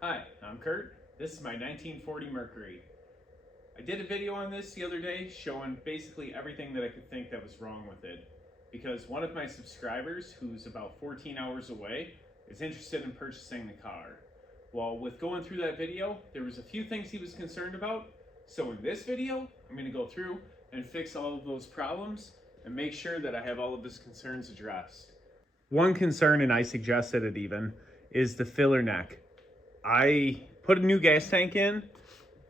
Hi, I'm Kurt. This is my 1940 Mercury. I did a video on this the other day showing basically everything that I could think that was wrong with it, because one of my subscribers, who's about 14 hours away, is interested in purchasing the car. Well, with going through that video, there was a few things he was concerned about, so in this video, I'm going to go through and fix all of those problems and make sure that I have all of his concerns addressed. One concern, and I suggested it even, is the filler neck. I put a new gas tank in,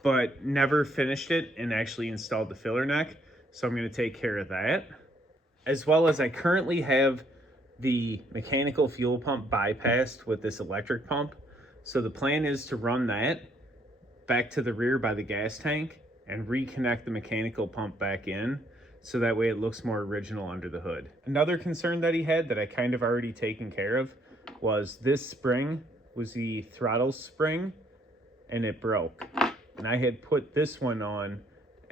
but never finished it and actually installed the filler neck. So I'm going to take care of that. As well as I currently have the mechanical fuel pump bypassed with this electric pump. So the plan is to run that back to the rear by the gas tank and reconnect the mechanical pump back in. So that way it looks more original under the hood. Another concern that he had that I kind of already taken care of was this spring was the throttle spring and it broke. And I had put this one on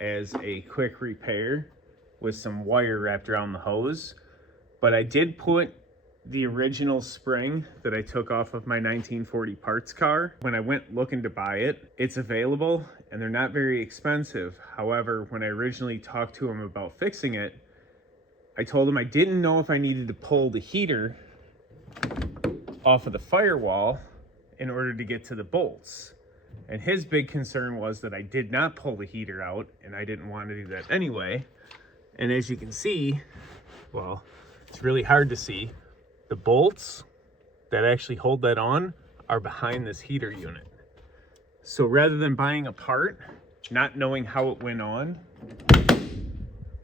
as a quick repair with some wire wrapped around the hose. But I did put the original spring that I took off of my 1940 parts car. When I went looking to buy it, it's available and they're not very expensive. However, when I originally talked to him about fixing it, I told him I didn't know if I needed to pull the heater off of the firewall in order to get to the bolts. And his big concern was that I did not pull the heater out and I didn't want to do that anyway. And as you can see, well, it's really hard to see, the bolts that actually hold that on are behind this heater unit. So rather than buying a part, not knowing how it went on,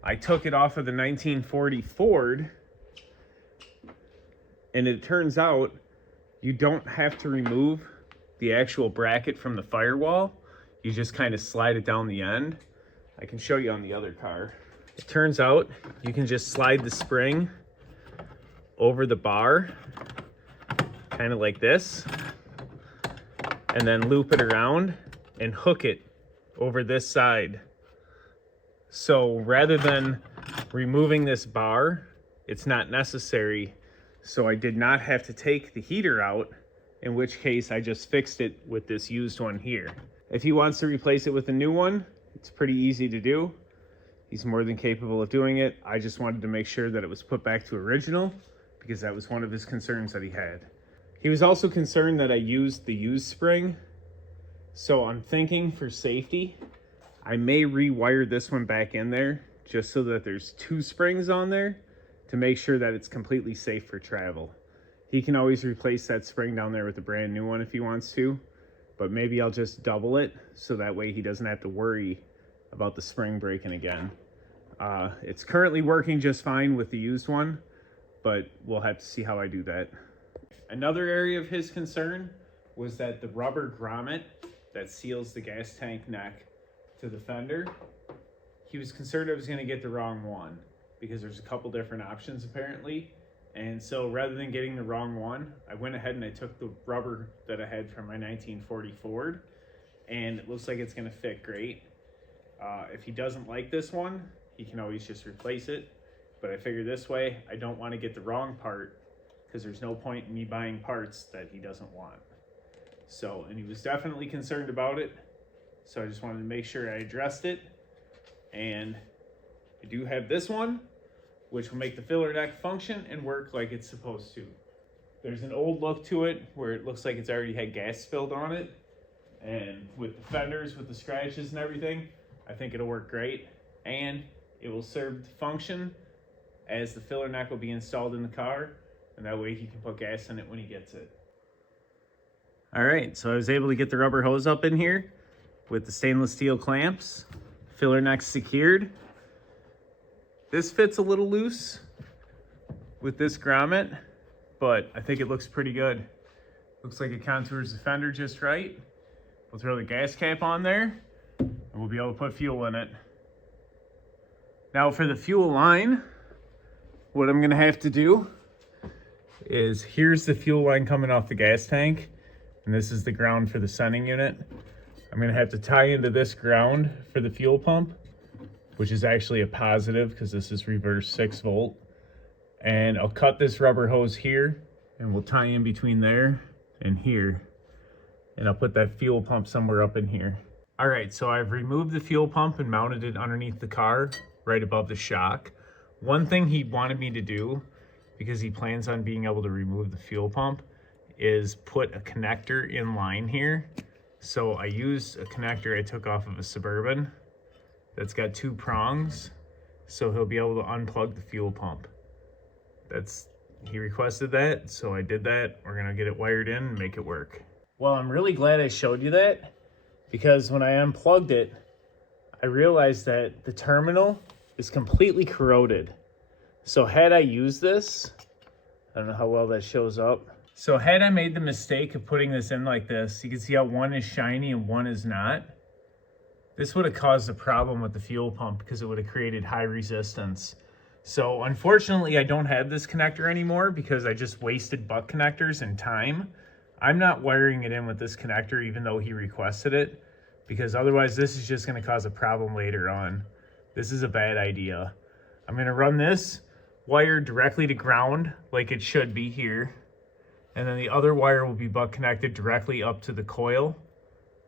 I took it off of the 1940 Ford, and it turns out you don't have to remove the actual bracket from the firewall. You just kind of slide it down the end. I can show you on the other car. It turns out you can just slide the spring over the bar, kind of like this, and then loop it around and hook it over this side. So rather than removing this bar, it's not necessary. So I did not have to take the heater out, in which case I just fixed it with this used one here. If he wants to replace it with a new one, it's pretty easy to do. He's more than capable of doing it. I just wanted to make sure that it was put back to original because that was one of his concerns that he had. He was also concerned that I used the used spring. So I'm thinking for safety, I may rewire this one back in there just so that there's two springs on there to make sure that it's completely safe for travel. He can always replace that spring down there with a brand new one if he wants to, but maybe I'll just double it so that way he doesn't have to worry about the spring breaking again. It's currently working just fine with the used one, but we'll have to see how I do that. Another area of his concern was that the rubber grommet that seals the gas tank neck to the fender, he was concerned I was going to get the wrong one because there's a couple different options apparently. And so rather than getting the wrong one, I went ahead and I took the rubber that I had from my 1940 Ford, and it looks like it's going to fit great. If he doesn't like this one, he can always just replace it. But I figure this way, I don't want to get the wrong part because there's no point in me buying parts that he doesn't want. So, and he was definitely concerned about it. So I just wanted to make sure I addressed it. And I do have this one, which will make the filler neck function and work like it's supposed to. There's an old look to it where it looks like it's already had gas spilled on it. And with the fenders, with the scratches and everything, I think it'll work great. And it will serve the function as the filler neck will be installed in the car. And that way he can put gas in it when he gets it. All right, so I was able to get the rubber hose up in here with the stainless steel clamps, filler neck secured. This fits a little loose with this grommet, but I think it looks pretty good. Looks like it contours the fender just right. We'll throw the gas cap on there and we'll be able to put fuel in it. Now for the fuel line, what I'm gonna have to do is, here's the fuel line coming off the gas tank, and this is the ground for the sending unit. I'm gonna have to tie into this ground for the fuel pump, which is actually a positive because this is reverse 6 volt. And I'll cut this rubber hose here and we'll tie in between there and here. and I'll put that fuel pump somewhere up in here. All right, so I've removed the fuel pump and mounted it underneath the car, right above the shock. One thing he wanted me to do, because he plans on being able to remove the fuel pump, is put a connector in line here. So I used a connector I took off of a Suburban that's got 2 prongs, so he'll be able to unplug the fuel pump. He requested that, so I did that. We're gonna get it wired in and make it work. Well, I'm really glad I showed you that, because when I unplugged it, I realized that the terminal is completely corroded. So had I used this, I don't know how well that shows up. So had I made the mistake of putting this in like this, you can see how one is shiny and one is not. This would have caused a problem with the fuel pump because it would have created high resistance. So unfortunately, I don't have this connector anymore because I just wasted butt connectors and time. I'm not wiring it in with this connector even though he requested it, because otherwise this is just going to cause a problem later on. This is a bad idea. I'm going to run this wire directly to ground like it should be here. And then the other wire will be butt connected directly up to the coil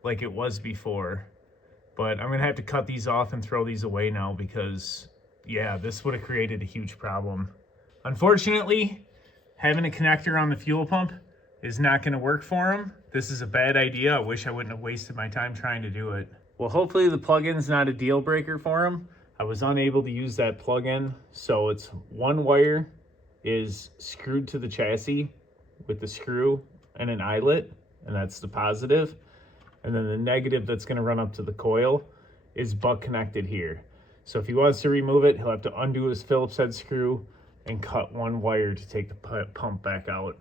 like it was before. But I'm gonna have to cut these off and throw these away now because, yeah, this would have created a huge problem. Unfortunately, having a connector on the fuel pump is not gonna work for him. This is a bad idea. I wish I wouldn't have wasted my time trying to do it. Well, hopefully the plug-in's not a deal breaker for him. I was unable to use that plug-in, so it's one wire is screwed to the chassis with the screw and an eyelet, and that's the positive. And then the negative that's going to run up to the coil is butt connected here. So if he wants to remove it, he'll have to undo his Phillips head screw and cut one wire to take the pump back out.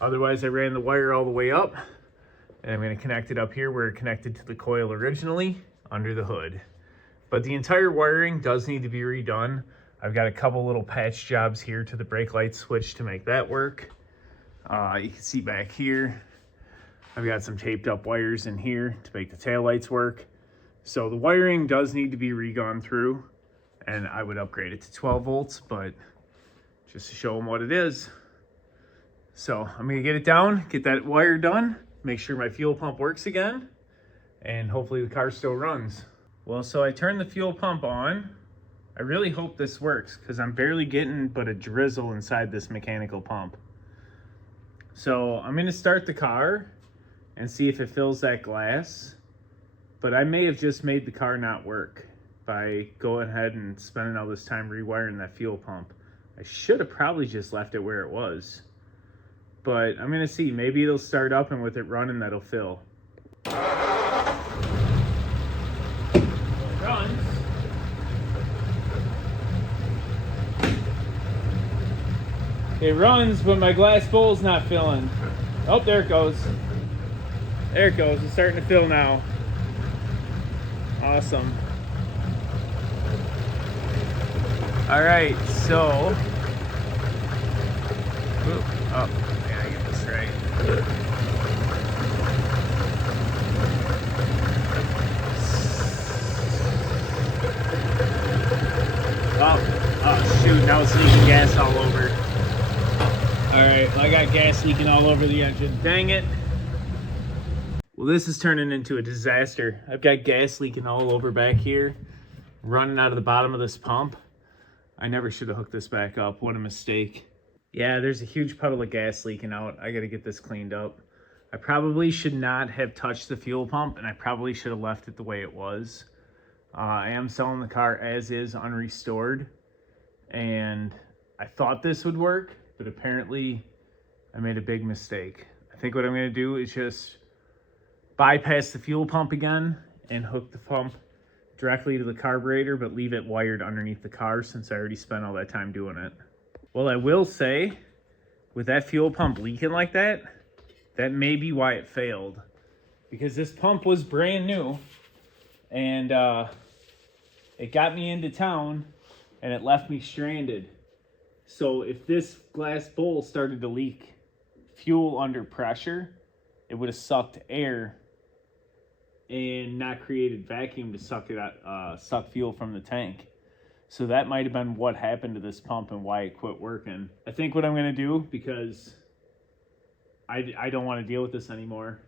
Otherwise, I ran the wire all the way up, and I'm going to connect it up here where it connected to the coil originally, under the hood. But the entire wiring does need to be redone. I've got a couple little patch jobs here to the brake light switch to make that work. You can see back here, I've got some taped up wires in here to make the taillights work. So the wiring does need to be re-gone through, and I would upgrade it to 12 volts, but just to show them what it is. So I'm gonna get it down, get that wire done, make sure my fuel pump works again, and hopefully the car still runs. Well, so I turned the fuel pump on. I really hope this works because I'm barely getting but a drizzle inside this mechanical pump. So I'm gonna start the car and see if it fills that glass, but I may have just made the car not work by going ahead and spending all this time rewiring that fuel pump. I should have probably just left it where it was, but I'm gonna see. Maybe it'll start up and with it running, that'll fill. It runs. It runs, but my glass bowl's not filling. Oh, there it goes. There it goes. It's starting to fill now. Awesome. All right, so. Ooh, oh, I gotta get this right. Oh, shoot, now it's leaking gas all over. All right, well, I got gas leaking all over the engine. Dang it. Well, this is turning into a disaster. I've got gas leaking all over back here, running out of the bottom of this pump. I never should have hooked this back up. What a mistake. Yeah, there's a huge puddle of gas leaking out. I got to get this cleaned up. I probably should not have touched the fuel pump, and I probably should have left it the way it was. I am selling the car as is, unrestored, and I thought this would work, but apparently I made a big mistake. I think what I'm going to do is just bypass the fuel pump again and hook the pump directly to the carburetor, but leave it wired underneath the car since I already spent all that time doing it. Well, I will say, with that fuel pump leaking like that, that may be why it failed. Because this pump was brand new, and it got me into town, and it left me stranded. So if this glass bowl started to leak fuel under pressure, it would have sucked air and not created vacuum to suck fuel from the tank. So that might have been what happened to this pump and why it quit working. I think what I'm gonna do, because I don't want to deal with this anymore,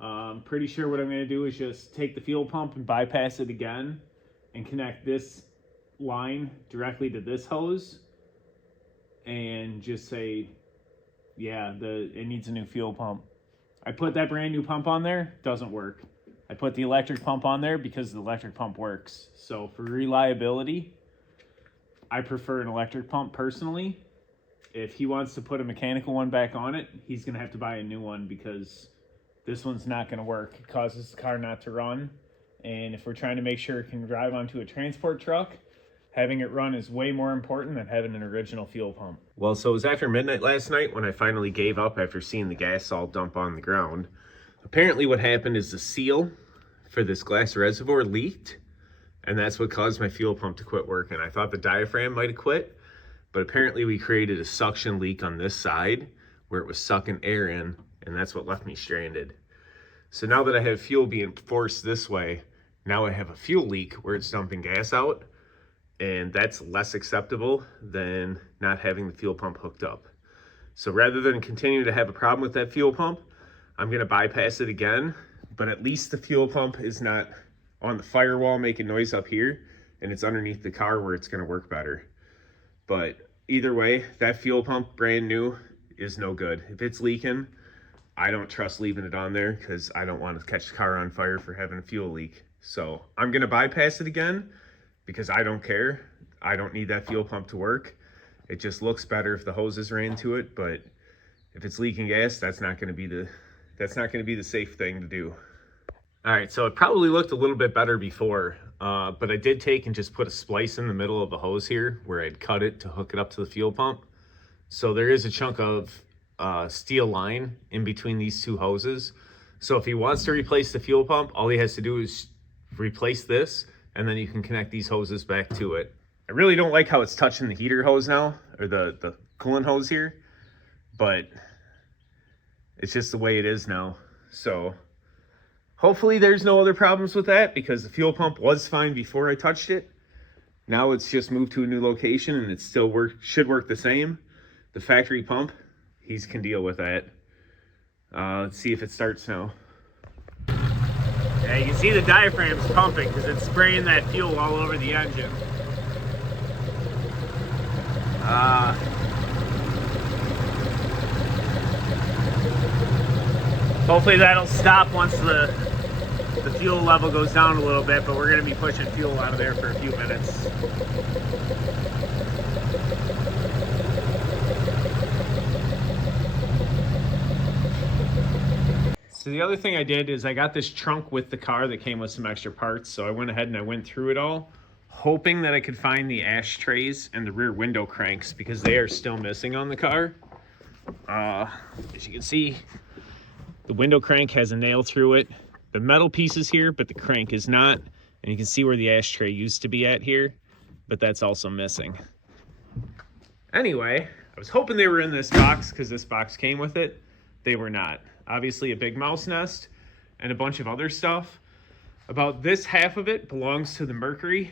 I'm pretty sure what I'm going to do is just take the fuel pump and bypass it again and connect this line directly to this hose and just say, yeah, it needs a new fuel pump. I put that brand new pump on there, doesn't work. I put the electric pump on there because the electric pump works. So for reliability, I prefer an electric pump personally. If he wants to put a mechanical one back on it, he's going to have to buy a new one because this one's not going to work. It causes the car not to run. And if we're trying to make sure it can drive onto a transport truck, having it run is way more important than having an original fuel pump. Well, so it was after midnight last night when I finally gave up after seeing the gas all dump on the ground. Apparently what happened is the seal for this glass reservoir leaked, and that's what caused my fuel pump to quit working. I thought the diaphragm might have quit, but apparently we created a suction leak on this side where it was sucking air in, and that's what left me stranded. So now that I have fuel being forced this way, now I have a fuel leak where it's dumping gas out, and that's less acceptable than not having the fuel pump hooked up. So rather than continue to have a problem with that fuel pump, I'm gonna bypass it again, but at least the fuel pump is not on the firewall making noise up here, and it's underneath the car where it's gonna work better. But either way, that fuel pump, brand new, is no good. If it's leaking, I don't trust leaving it on there because I don't want to catch the car on fire for having a fuel leak. So I'm gonna bypass it again because I don't care. I don't need that fuel pump to work. It just looks better if the hoses ran to it, but if it's leaking gas, that's not gonna be the safe thing to do. All right, so it probably looked a little bit better before, but I did take and just put a splice in the middle of the hose here where I'd cut it to hook it up to the fuel pump. So there is a chunk of steel line in between these two hoses. So if he wants to replace the fuel pump, all he has to do is replace this, and then you can connect these hoses back to it. I really don't like how it's touching the heater hose now, or the coolant hose here, but it's just the way it is now. So hopefully there's no other problems with that because the fuel pump was fine before I touched it. Now it's just moved to a new location and it still should work the same. The factory pump, he can deal with that. Let's see if it starts now. Yeah, you can see the diaphragm's pumping because it's spraying that fuel all over the engine. Hopefully that'll stop once the fuel level goes down a little bit, but we're going to be pushing fuel out of there for a few minutes. So the other thing I did is I got this trunk with the car that came with some extra parts, so I went ahead and I went through it all, hoping that I could find the ashtrays and the rear window cranks because they are still missing on the car. As you can see, the window crank has a nail through it. The metal piece is here, but the crank is not. And you can see where the ashtray used to be at here, but that's also missing. Anyway, I was hoping they were in this box because this box came with it. They were not. Obviously a big mouse nest and a bunch of other stuff. About this half of it belongs to the Mercury.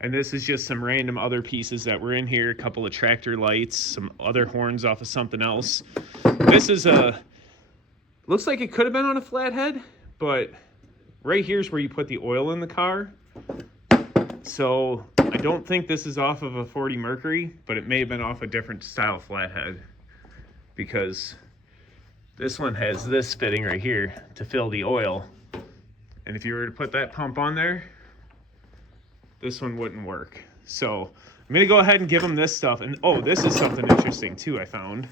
And this is just some random other pieces that were in here. A couple of tractor lights, some other horns off of something else. This is looks like it could have been on a flathead, but right here's where you put the oil in the car. So I don't think this is off of a 40 Mercury, but it may have been off a different style flathead because this one has this fitting right here to fill the oil. And if you were to put that pump on there, this one wouldn't work. So I'm gonna go ahead and give them this stuff. And oh, this is something interesting too I found.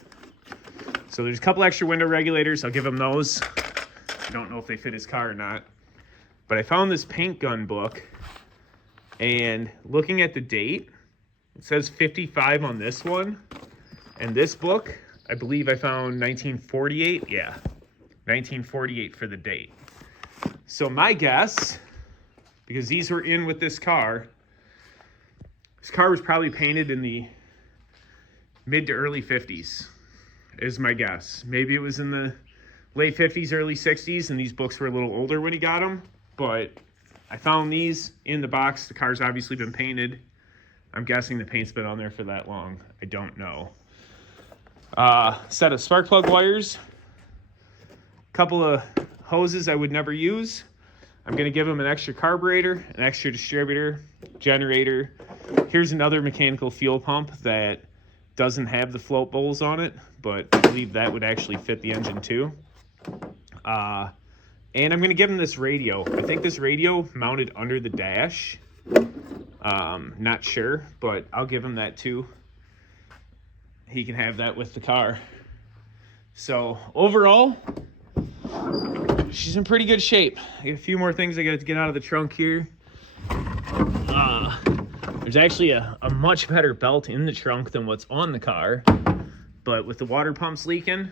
So there's a couple extra window regulators. I'll give him those. I don't know if they fit his car or not. But I found this paint gun book. And looking at the date, it says 55 on this one. And this book, I believe I found 1948. Yeah, 1948 for the date. So my guess, because these were in with this car was probably painted in the mid to early 50s, is my guess. Maybe it was in the late 50s, early 60s, and these books were a little older when he got them. But I found these in the box. The car's obviously been painted. I'm guessing the paint's been on there for that long. I don't know. Set of spark plug wires. Couple of hoses I would never use. I'm going to give him an extra carburetor, an extra distributor, generator. Here's another mechanical fuel pump that doesn't have the float bowls on it, but I believe that would actually fit the engine too. And I'm going to give him this radio. I think this radio mounted under the dash. Not sure, but I'll give him that too. He can have that with the car. So overall, she's in pretty good shape. I got a few more things I got to get out of the trunk here. There's actually a much better belt in the trunk than what's on the car. But with the water pumps leaking,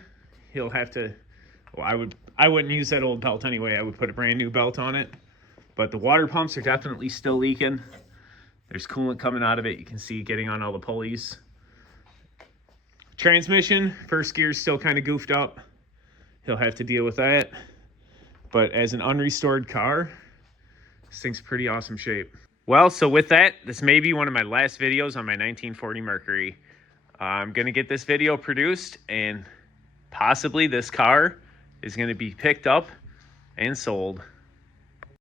he'll have to... Well, I wouldn't use that old belt anyway. I would put a brand new belt on it. But the water pumps are definitely still leaking. There's coolant coming out of it. You can see getting on all the pulleys. Transmission, first gear's still kind of goofed up. He'll have to deal with that. But as an unrestored car, this thing's pretty awesome shape. Well, so with that, this may be one of my last videos on my 1940 Mercury. I'm going to get this video produced, and possibly this car is going to be picked up and sold.